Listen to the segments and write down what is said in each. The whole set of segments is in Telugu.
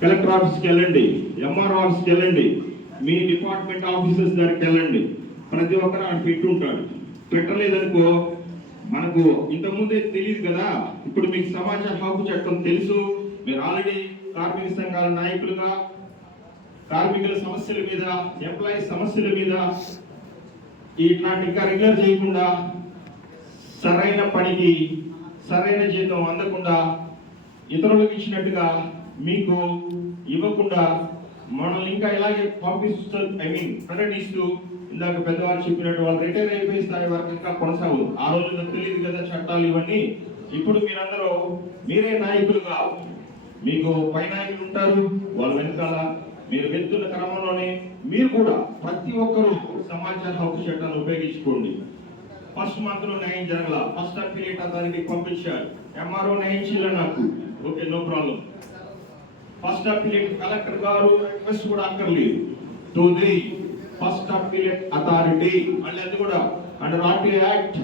కలెక్టర్ ఆఫీస్కి వెళ్ళండి ఎంఆర్ ఆఫీస్కి వెళ్ళండి మీ డిపార్ట్మెంట్ ఆఫీసర్స్ దగ్గరికి వెళ్ళండి ప్రతి ఒక్కరు ఆయన పెట్టుంటాడు. పెట్టలేదనుకో మనకు ఇంతకుముందే తెలియదు కదా. ఇప్పుడు మీకు సమాచార హక్కు చట్టం తెలుసు. మీరు ఆల్రెడీ కార్మిక సంఘాల నాయకులుగా కార్మికుల సమస్యల మీద ఎంప్లాయీస్ సమస్యల మీద ఇట్లాంటి ఇంకా రెగ్యులర్ చేయకుండా సరైన పనికి సరైన జీతం అందకుండా ఇతరులకు ఇచ్చినట్టుగా మీకు ఇవ్వకుండా మనల్ని ఇంకా ఇలాగే పంపిస్తూ ఐ మీన్ ప్రకటిస్తూ ఇందాక పెద్దవారు చెప్పినట్టు వాళ్ళు రిటైర్ అయిపోయి స్థాయి వరకు ఇంకా కొనసాగదు. ఆ రోజుల్లో తెలియదు కదా చట్టాలు ఇవన్నీ. ఇప్పుడు మీరందరూ మీరే నాయకులుగా మీకు పై నాయకులు ఉంటారు వాళ్ళ వెనకాల మీరు వెళ్తున్న క్రమంలోనే మీరు కూడా ప్రతి ఒక్కరూ సమాచార హక్కు చట్టాన్ని ఉపయోగించుకోండి. ఫస్ట్ మంత్లో న్యాయం జరగల. ఫస్ట్ అఫిలియేట్ అతనికి పంపించారు ఎంఆర్ఓ న్యాయం చేయలే నాకు. Okay no problem first appellate collector గారు రిక్వెస్ట్ కూడా అక్కర్లేదు. To the first appellate authority మళ్ళీ అది కూడా అండర్ ఆర్టీ యాక్ట్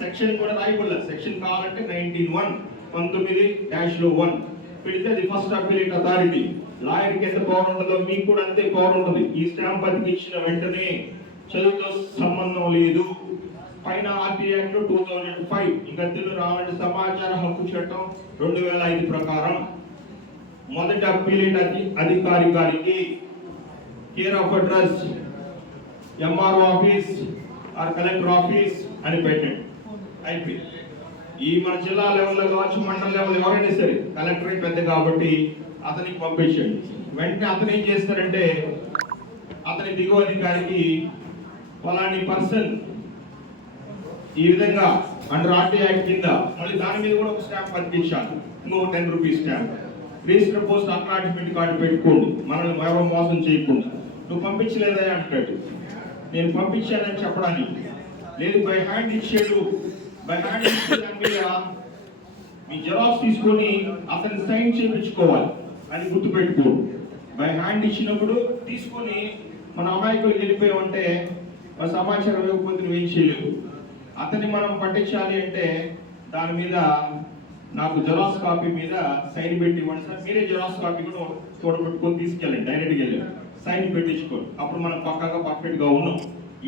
సెక్షన్ కూడా రాయబడలేదు సెక్షన్ కావాలంటే నైన్టీన్ వన్ పంతొమ్మిది డాష్లో వన్ పెడితే అది ఫస్ట్ అఫిలియట్ అథారిటీ. లాయర్కి ఎంత పవర్ ఉంటుందో మీకు కూడా అంతే పవర్ ఉంటుంది. ఈ స్టాంప్ అతికిచ్చిన వెంటనే చదువుతో సంబంధం లేదు. పైన RT act two thousand five ఇంకా తెలుగు రావాలంటే సమాచార హక్కు చట్టం రెండు వేల ఐదు ప్రకారం మొదటి అప్పీలేట్ అధికారి గారికి care of address MRO office or collector office అని పెట్టండి. అయిపోయింది ఈ మన జిల్లా లెవెల్లో కావచ్చు మండల లెవెల్ ఎవరైనా సరే కలెక్టరేట్ పెద్ద కాబట్టి అతనికి పంపించండి. వెంటనే అతను ఏం చేస్తారంటే అతని దిగువ అధికారికి ఫలాని పర్సన్ ఈ విధంగా అండర్ ఆర్టీ యాక్ట్ కింద మళ్ళీ దాని మీద కూడా ఒక స్టాంప్ పంపించాలి. ఇంకో ten rupees stamp. Register post acknowledgement card పెట్టుకోండి. మనల్ని ఎవరో మోసం చేయకుండా. నువ్వు పంపించలేదా అంటాడు. నేను పంపించానని చెప్పడానికి లేదు. బై హ్యాండ్ ఇచ్చాడు. బై హ్యాండ్ ఇచ్చేదా మీ జెరాక్స్ తీసుకొని అతని సైన్ చేయించుకోవాలి అని గుర్తుపెట్టుకో బై హ్యాండ్ ఇచ్చినప్పుడు తీసుకొని మన అమాయకులు వెళ్ళిపోయామంటే మన సమాచారం ఇవ్వకపోతే నువ్వేం చేయలేవు అతన్ని మనం పట్టించాలి అంటే దాని మీద నాకు జెరాక్స్ కాపీ మీద సైన్ పెట్టి ఇవ్వండి సార్. మీరే జెరాక్స్ కాపీ కూడా చూడబెట్టుకొని తీసుకెళ్ళండి డైరెక్ట్గా వెళ్ళి సైన్ పెట్టించుకోండి. అప్పుడు మనం పక్కగా పర్ఫెక్ట్గా ఉన్నాం.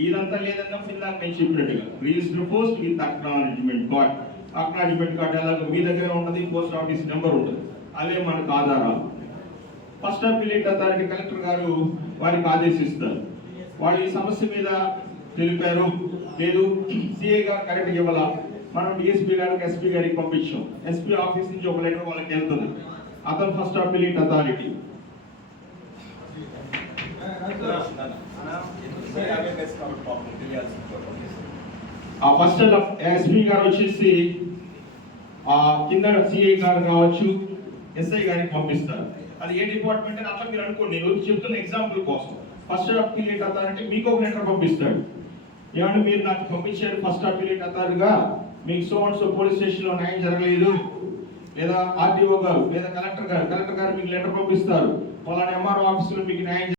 ఇదంతా లేదన్నా ఫిల్లా నేను చెప్పినట్టుగా register post with acknowledgement card acknowledgement card ఎలాగో మీ దగ్గర ఉంటుంది పోస్ట్ ఆఫీస్ నెంబర్ ఉంటుంది. అవే మనకు ఆధారాలు. ఫస్ట్ అఫిలియేట్ అథారిటీ కలెక్టర్ గారు వారికి ఆదేశిస్తారు. వాళ్ళు ఈ సమస్య మీద తెలిపారు. లేదు సిఏ గారు కరెక్ట్ ఇవ్వాలా? మనం డిఎస్పీ గారికి ఎస్పీ గారికి పంపించాం. ఎస్పీ ఆఫీస్ నుంచి ఒక లెటర్ వాళ్ళకి వెళ్తుంది. అతను ఫస్ట్ అఫిలియేట్ అథారిటీ ఆ ఫస్ట్ ఎస్పీ గారు వచ్చేసి ఆ కింద సిఐ గారు కావచ్చు ఎస్ఐ గారికి పంపిస్తారు. అది ఏ డిపార్ట్మెంట్ అని అట్లా మీరు అనుకోండి. నేను చెప్తున్న ఎగ్జాంపుల్ కోసం. ఫస్ట్ అఫిలియేట్ అథారిటీ మీకు ఒక లెటర్ పంపిస్తాడు. ఏమంటే మీరు నాకు పంపించారు ఫస్ట్ అఫిలియేట్ అథారిటీగా మీకు సో సో పోలీస్ స్టేషన్లో న్యాయం జరగలేదు. లేదా ఆర్డీఓ గారు లేదా కలెక్టర్ గారు కలెక్టర్ గారు మీకు లెటర్ పంపిస్తారు. పలానా ఎంఆర్ఓ ఆఫీసులో మీకు న్యాయం